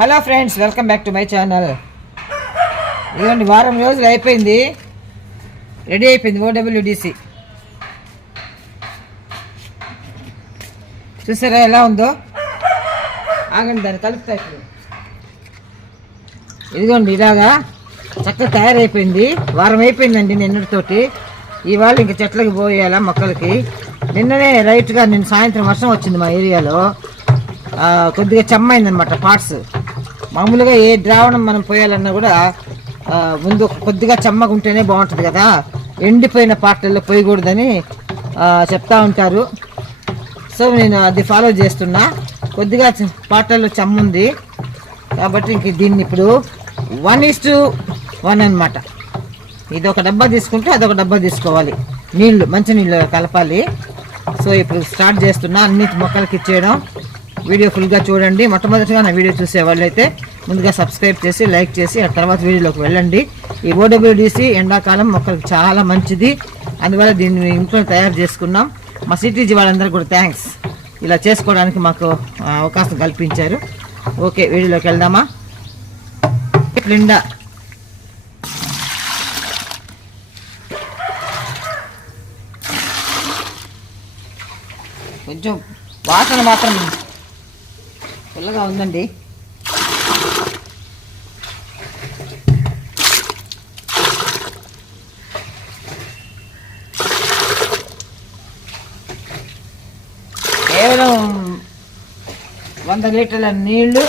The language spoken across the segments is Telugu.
Hello friends welcome back to my channel. ఇదిగోండి వారం రోజులు అయిపోయింది. రెడీ అయిపోయింది ఓడబ్ల్యూడిసి. చూసారా ఎలా ఉందో? ఆగండి దాన్ని కలుపుతా ఇప్పుడు. ఇదిగోండి ఇలాగా చక్కగా తయారైపోయింది. వారం అయిపోయిందండి నిన్నటితోటి. ఇవాళ ఇంక చెట్లకి పోయేలా మొక్కలకి. నిన్ననే రైట్గా నిన్న సాయంత్రం వర్షం వచ్చింది మా ఏరియాలో. కొద్దిగా చెమ్మైందనమాట పార్ట్స్. మామూలుగా ఏ ద్రావణం మనం పోయాలన్నా కూడా ముందు కొద్దిగా చెమ్మగా ఉంటేనే బాగుంటుంది కదా. ఎండిపోయిన పాటల్లో పోయకూడదని చెప్తా ఉంటారు. సో నేను అది ఫాలో చేస్తున్నా. కొద్దిగా పాటల్లో చెమ్ముంది. కాబట్టి ఇంక దీన్ని ఇప్పుడు వన్ ఈస్ టు వన్ అనమాట ఇది ఒక డబ్బా తీసుకుంటే అదొక డబ్బా తీసుకోవాలి. నీళ్ళు మంచి నీళ్ళు కలపాలి. సో ఇప్పుడు స్టార్ట్ చేస్తున్నా. అన్నిటి మొక్కలకి ఇచ్చేయడం. వీడియో ఫుల్గా చూడండి. మొట్టమొదటిగా నా వీడియో చూసే వాళ్ళైతే ముందుగా సబ్స్క్రైబ్ చేసి లైక్ చేసి ఆ తర్వాత వీడియోలోకి వెళ్ళండి. ఈ ఓడబ్ల్యూడిసి ఎండాకాలం మొక్కలకు చాలా మంచిది. అందువల్ల దీన్ని ఇంట్లో తయారు చేసుకున్నాం. మా సిటీజీ వాళ్ళందరూ కూడా థ్యాంక్స్ ఇలా చేసుకోవడానికి మాకు అవకాశం కల్పించారు. ఓకే వీడియోలోకి వెళ్దామా? నిండా కొంచెం వాసన మాత్రం పుల్లగా ఉందండి. కేవలం వంద లీటర్ల నీళ్ళు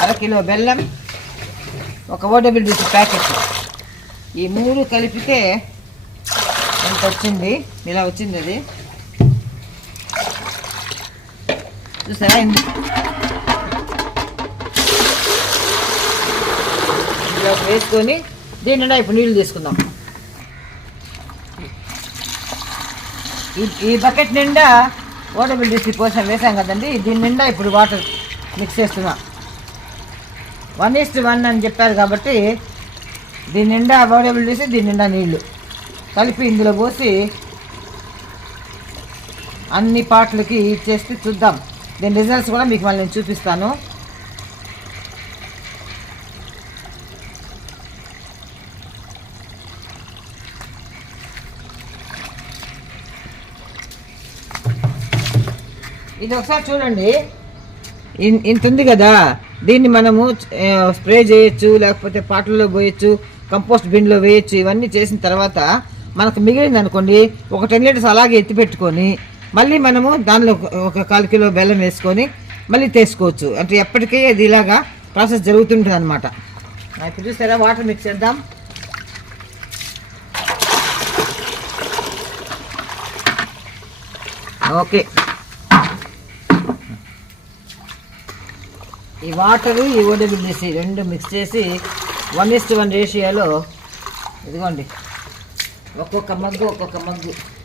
అరకిలో బెల్లం ఒక ఓడబిల్ ప్యాకెట్. ఈ మూడు కలిపితే ఎంత వచ్చింది? ఇలా వచ్చింది అది? చూసారా ఇందు- ఇందులో వేసుకొని దీని నిండా ఇప్పుడు నీళ్ళు తీసుకుందాం. ఈ- ఈ బకెట్ నిండా వాటర్ తీసి పోసాం వేసాం కదండి దీని నిండా ఇప్పుడు వాటర్ మిక్స్ చేస్తున్నా. వన్ ఈస్ట్ వన్ అని చెప్పారు కాబట్టి దీని నిండా అవైలబుల్ చేసి దీని నిండా నీళ్ళు కలిపి ఇందులో పోసి అన్ని పాటలకి ఇచ్చేస్తే చూద్దాం. దీని రిజల్ట్స్ కూడా మీకు మళ్ళీ నేను చూపిస్తాను. ఇది ఒకసారి చూడండి. ఇంత ఉంది కదా. దీన్ని మనము స్ప్రే చేయొచ్చు లేకపోతే పాటల్లో పోయొచ్చు కంపోస్ట్ బిన్లో వేయొచ్చు ఇవన్నీ చేసిన తర్వాత మనకు మిగిలింది అనుకోండి ఒక టెన్ లీటర్స్ అలాగే ఎత్తి పెట్టుకొని మళ్ళీ మనము దానిలో ఒక- ఒక కాలు కిలో బెల్లం వేసుకొని మళ్ళీ తీసుకోవచ్చు. అంటే ఎప్పటికీ ఇది ఇలాగా ప్రాసెస్ జరుగుతుంటుంది అనమాట ఇప్పుడు చూసారా వాటర్ మిక్స్ చేద్దాం. ఓకే. ఈ వాటరు ఈ ఓడబిల్లిసి రెండు మిక్స్ చేసి వన్ ఇస్ట్ వన్ రేషియోలో ఇదిగోండి. ఒక్కొక్క మగ్గు ఒక్కొక్క మగ్గు.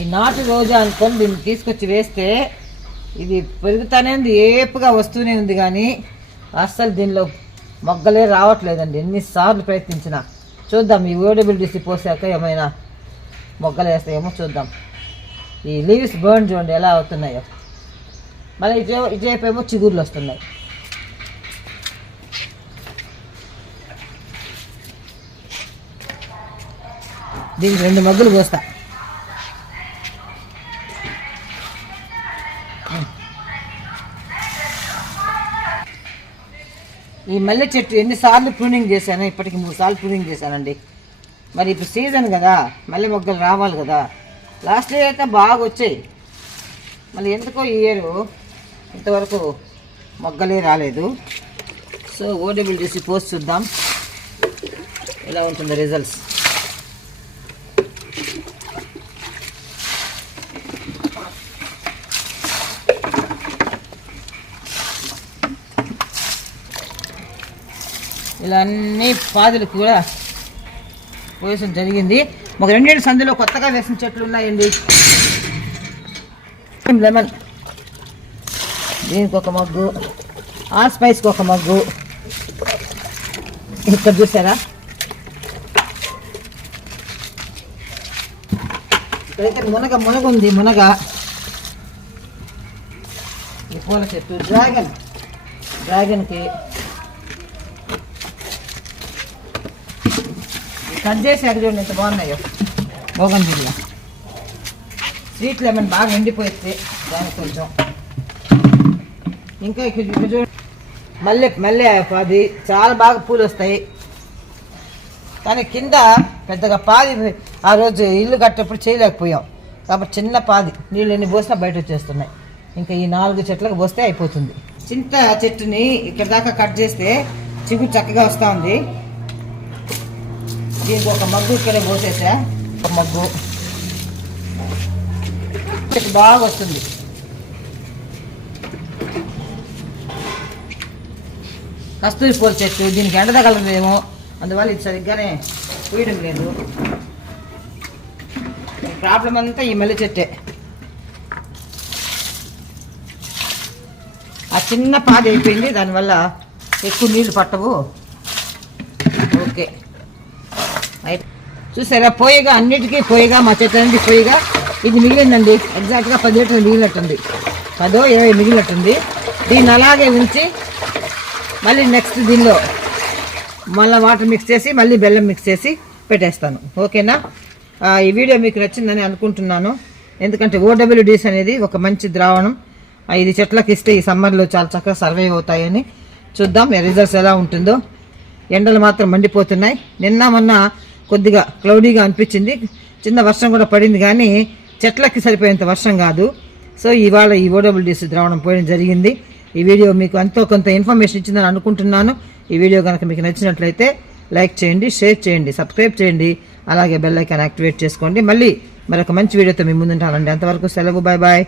ఈ నాటు రోజా అనుకొని దీన్ని తీసుకొచ్చి వేస్తే ఇది పెరుగుతానే ఉంది ఏపుగా వస్తూనే ఉంది కానీ అస్సలు దీనిలో మొగ్గలే రావట్లేదండి. ఎన్నిసార్లు ప్రయత్నించినా చూద్దాం ఈ ఓడబిలిటీసీ పోసాక ఏమైనా మొగ్గలు వేస్తాయేమో చూద్దాం. ఈ లీవ్స్ బర్న్ చూడండి ఎలా అవుతున్నాయో. మళ్ళీ ఇటే ఇటువైపు ఏమో చిగుర్లు వస్తున్నాయి. దీనికి రెండు మగ్గులు పోస్తా. ఈ మల్లె చెట్టు ఎన్నిసార్లు ప్రూనింగ్ చేశాను ఇప్పటికి మూడు సార్లు ప్రూనింగ్ చేశానండి. మరి ఇప్పుడు సీజన్ కదా మల్లె మొగ్గలు రావాలి కదా. లాస్ట్ ఇయర్ అయితే బాగా వచ్చాయి. మళ్ళీ ఎందుకో ఈ ఇయర్ ఇంతవరకు మొగ్గలే రాలేదు. సో ఓడబుల్ చేసి పోస్ట్ చూద్దాం. ఎలా ఉంటుంది రిజల్ట్స్ ఇలా అన్ని పాదులు కూడా పోయడం జరిగింది. ఒక రెండేళ్ళు సందులో కొత్తగా వేసిన చెట్లు ఉన్నాయండి. లెమన్. దీనికి ఒక మగ్గు. ఆ స్పైస్కి ఒక మగ్గు. ఇక్కడ చూసారా? ఇక్కడైతే మునగ మునగ ఉంది మునగ. ఈ పూల చెట్టు డ్రాగన్. డ్రాగన్కి కట్ చేసి అక్కడ చూడండి ఎంత బాగున్నాయో. బోగన్ జిల్లా స్వీట్ లెమన్ బాగా ఎండిపోయింది. దానికి కొంచెం. ఇంకా ఇక్కడ చూడండి మల్లె మల్లె అది చాలా బాగా పూలు వస్తాయి. కానీ కింద పెద్దగా పాది ఆ రోజు ఇల్లు కట్టేప్పుడు చేయలేకపోయాం. కాబట్టి చిన్న పాది నీళ్ళు ఎన్ని పోసినా బయట వచ్చేస్తున్నాయి. ఇంకా ఈ నాలుగు చెట్లకు పోస్తే అయిపోతుంది. చింత చెట్టుని ఇక్కడ దాకా కట్ చేస్తే చిగురు చక్కగా వస్తూ ఉంది. దీనికి ఒక మగ్గు ఇక్కడే పోసేసా? ఒక మగ్గు. చెట్టు బాగా వస్తుంది. కస్తూరి పూల చెట్టు దీనికి ఎండ తగలదేమో. అందువల్ల ఇది సరిగ్గానే పూయడం లేదు. ప్రాబ్లం అంతా ఈ మల్లె చెట్టే. ఆ చిన్న పాద అయిపోయింది దానివల్ల ఎక్కువ నీళ్ళు పట్టవు. ఓకే. చూసారా? పోయిగా అన్నిటికీ పోయిగా మా చెట్లన్నిటికీ పోయిగా ఇది మిగిలిందండి. ఎగ్జాక్ట్గా పది లీటర్లు మిగిలినట్టుంది. పదో ఇరవై మిగిలినట్టుంది. దీన్ని అలాగే ఉంచి మళ్ళీ నెక్స్ట్ దీనిలో మళ్ళీ వాటర్ మిక్స్ చేసి మళ్ళీ బెల్లం మిక్స్ చేసి పెట్టేస్తాను. ఓకేనా? ఈ వీడియో మీకు నచ్చిందని అనుకుంటున్నాను. ఎందుకంటే ఓడబ్ల్యూడీస్ అనేది ఒక మంచి ద్రావణం. ఇది చెట్లకు ఇస్తే ఈ సమ్మర్లో చాలా చక్కగా సర్వైవ్ అవుతాయని చూద్దాం. రిజల్ట్స్ ఎలా ఉంటుందో. ఎండలు మాత్రం మండిపోతున్నాయి. నిన్న మొన్న కొద్దిగా క్లౌడీగా అనిపించింది. చిన్న వర్షం కూడా పడింది కానీ చెట్లకి సరిపోయేంత వర్షం కాదు. సో ఇవాళ ఈ ఓడబ్ల్యూడిసి ద్రావణం పోయడం జరిగింది. ఈ వీడియో మీకు ఎంతో కొంత ఇన్ఫర్మేషన్ ఇచ్చిందని అనుకుంటున్నాను. ఈ వీడియో కనుక మీకు నచ్చినట్లయితే లైక్ చేయండి షేర్ చేయండి సబ్స్క్రైబ్ చేయండి అలాగే బెల్ ఐకాన్ యాక్టివేట్ చేసుకోండి. మళ్ళీ మరొక మంచి వీడియోతో మీ ముందుంటానండి. అంతవరకు సెలవు బాయ్ బాయ్